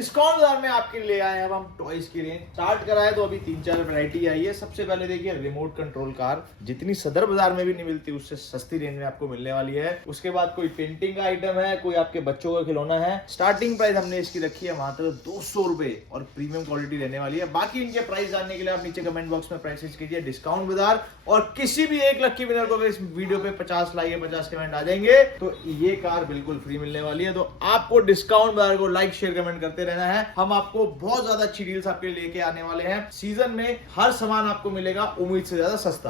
Discount बाजार में आपके लिए आए हैं अब हम टॉयज की रेंज स्टार्ट कराए तो अभी 3-4 वैरायटी आई है। सबसे पहले देखिए रिमोट कंट्रोल कार, जितनी सदर बाजार में भी नहीं मिलती उससे सस्ती रेंज में आपको मिलने वाली है। उसके बाद कोई पेंटिंग का आइटम है, कोई आपके बच्चों का खिलौना है, स्टार्टिंग प्राइस हमने इसकी रखी है मात्र 200 रुपए और प्रीमियम क्वालिटी रहने वाली है। बाकी इनके प्राइस जानने के लिए आप नीचे कमेंट बॉक्स में प्राइसेस कीजिए डिस्काउंट बाजार, और किसी भी एक लकी विनर को अगर इस वीडियो पे 50 लाइक या 50 कमेंट आ जाएंगे तो ये कार बिल्कुल फ्री मिलने वाली है। तो आपको डिस्काउंट बाजार को लाइक शेयर कमेंट करते रहना है। हम आपको बहुत ज्यादा अच्छी डील्स आपके लिए लेके आने वाले हैं। सीजन में हर सामान आपको मिलेगा उम्मीद से ज्यादा सस्ता।